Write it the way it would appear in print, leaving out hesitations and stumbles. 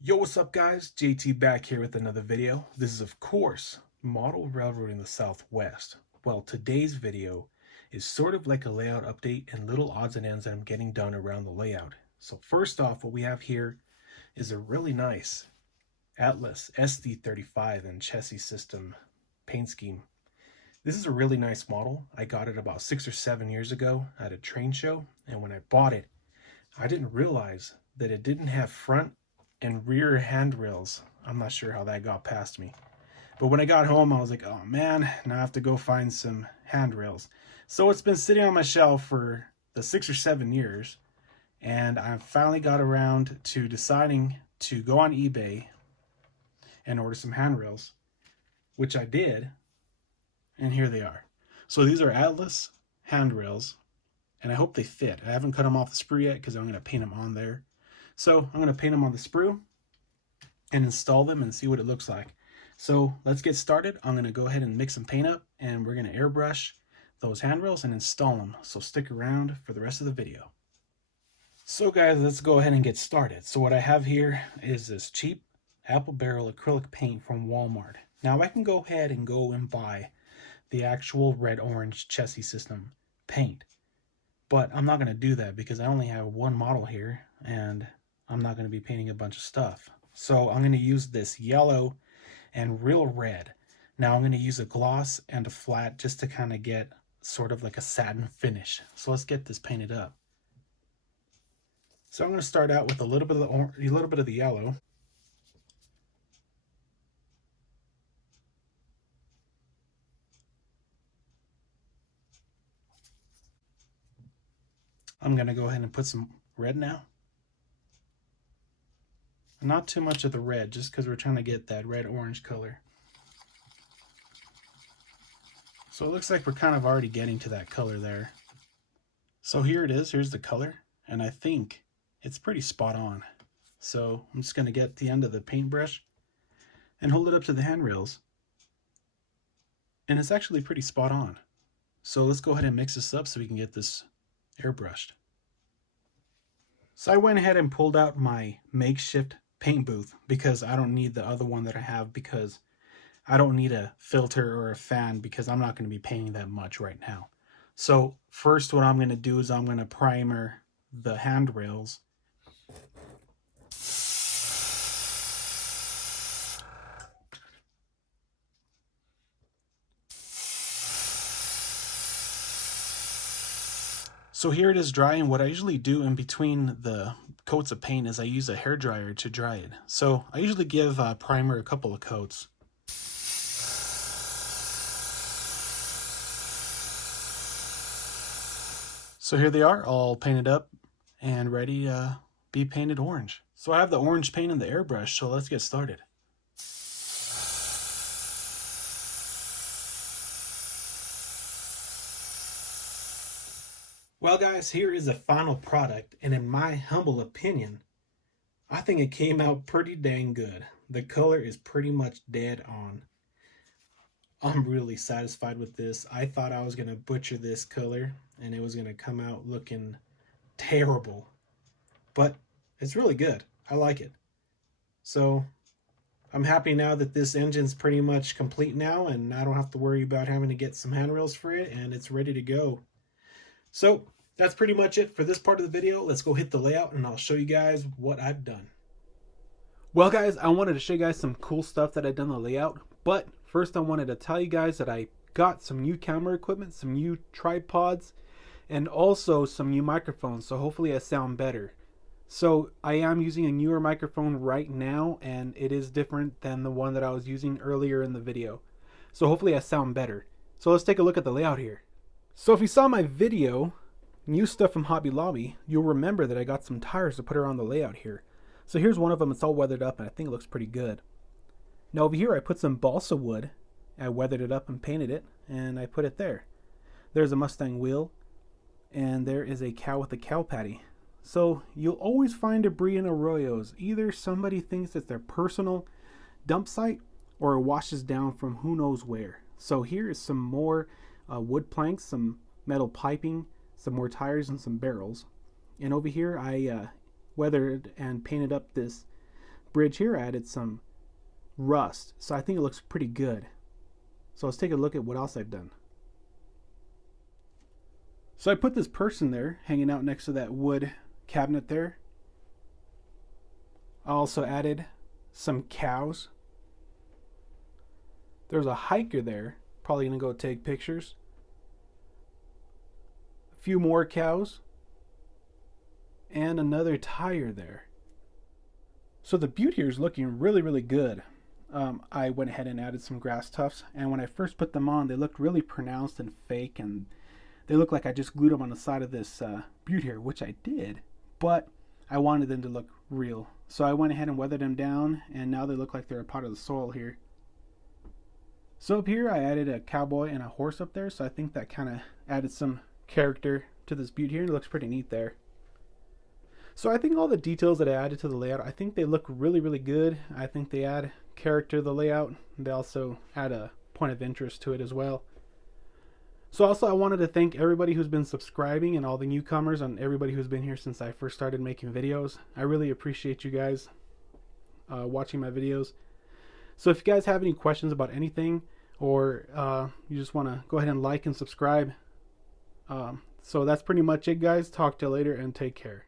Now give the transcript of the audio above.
Yo, what's up guys? JT back here with another video. This is of course model railroading the Southwest. Well, today's video is sort of like a layout update and little odds and ends that I'm getting done around the layout. So first off, what we have here is a really nice Atlas SD35 and chassis system paint scheme. This is a really nice model. I got it about 6 or 7 years ago at a train show, and when I bought it, I didn't realize that it didn't have front and rear handrails. I'm not sure how that got past me. But when I got home, I was like, oh man, now I have to go find some handrails. So it's been sitting on my shelf for the 6 or 7 years, and I finally got around to deciding to go on eBay and order some handrails, which I did, and here they are. So these are Atlas handrails, and I hope they fit. I haven't cut them off the sprue yet because I'm going to paint them on there. So I'm going to paint them on the sprue and install them and see what it looks like. So let's get started. I'm going to go ahead and mix some paint up, and we're going to airbrush those handrails and install them. So stick around for the rest of the video. So guys, let's go ahead and get started. So what I have here is this cheap apple barrel acrylic paint from Walmart. Now I can go ahead and go and buy the actual red-orange chassis system paint, but I'm not going to do that because I only have one model here and I'm not going to be painting a bunch of stuff. So I'm going to use this yellow and real red. Now I'm going to use a gloss and a flat just to kind of get sort of like a satin finish. So let's get this painted up. So I'm going to start out with a little bit of the yellow. I'm going to go ahead and put some red now. Not too much of the red, just because we're trying to get that red-orange color. So it looks like we're kind of already getting to that color there. So here it is, here's the color, and I think it's pretty spot on. So I'm just going to get the end of the paintbrush and hold it up to the handrails, and it's actually pretty spot on. So let's go ahead and mix this up so we can get this airbrushed. So I went ahead and pulled out my makeshift paint booth because I don't need the other one that I have, because I don't need a filter or a fan because I'm not going to be painting that much right now. So first what I'm going to do is I'm going to primer the handrails. So here it is drying. What I usually do in between the coats of paint is I use a hairdryer to dry it. So I usually give primer a couple of coats. So here they are, all painted up and ready to be painted orange. So I have the orange paint in the airbrush, so let's get started. Well guys, here is the final product, and in my humble opinion, I think it came out pretty dang good. The color is pretty much dead on. I'm really satisfied with this. I thought I was going to butcher this color and it was going to come out looking terrible, but it's really good. I like it. So I'm happy now that this engine's pretty much complete now, and I don't have to worry about having to get some handrails for it, and it's ready to go. So that's pretty much it for this part of the video. Let's go hit the layout and I'll show you guys what I've done. Well guys, I wanted to show you guys some cool stuff that I've done the layout, but first I wanted to tell you guys that I got some new camera equipment, some new tripods, and also some new microphones, so hopefully I sound better. So I am using a newer microphone right now, and it is different than the one that I was using earlier in the video. So hopefully I sound better. So let's take a look at the layout here. So if you saw my video, new stuff from Hobby Lobby, you'll remember that I got some tires to put around the layout here. So here's one of them. It's all weathered up and I think it looks pretty good. Now over here I put some balsa wood. I weathered it up and painted it, and I put it there. There's a Mustang wheel, and there is a cow with a cow patty. So you'll always find debris in arroyos. Either somebody thinks it's their personal dump site, or it washes down from who knows where. So here is some more wood planks, some metal piping, some more tires, and some barrels. And over here I weathered and painted up this bridge here, I added some rust. So I think it looks pretty good. So let's take a look at what else I've done. So I put this person there hanging out next to that wood cabinet there. I also added some cows. There's a hiker there, probably gonna go take pictures. A few more cows. And another tire there. So the butte here is looking really, really good. I went ahead and added some grass tufts, and when I first put them on, they looked really pronounced and fake, and they look like I just glued them on the side of this butte here, which I did, but I wanted them to look real. So I went ahead and weathered them down, and now they look like they're a part of the soil here. So up here, I added a cowboy and a horse up there, so I think that kind of added some character to this butte here. It looks pretty neat there. So I think all the details that I added to the layout, I think they look really, really good. I think they add character to the layout. They also add a point of interest to it as well. So also I wanted to thank everybody who's been subscribing and all the newcomers and everybody who's been here since I first started making videos. I really appreciate you guys watching my videos. So if you guys have any questions about anything, or you just want to go ahead and like and subscribe. So that's pretty much it, guys. Talk to you later and take care.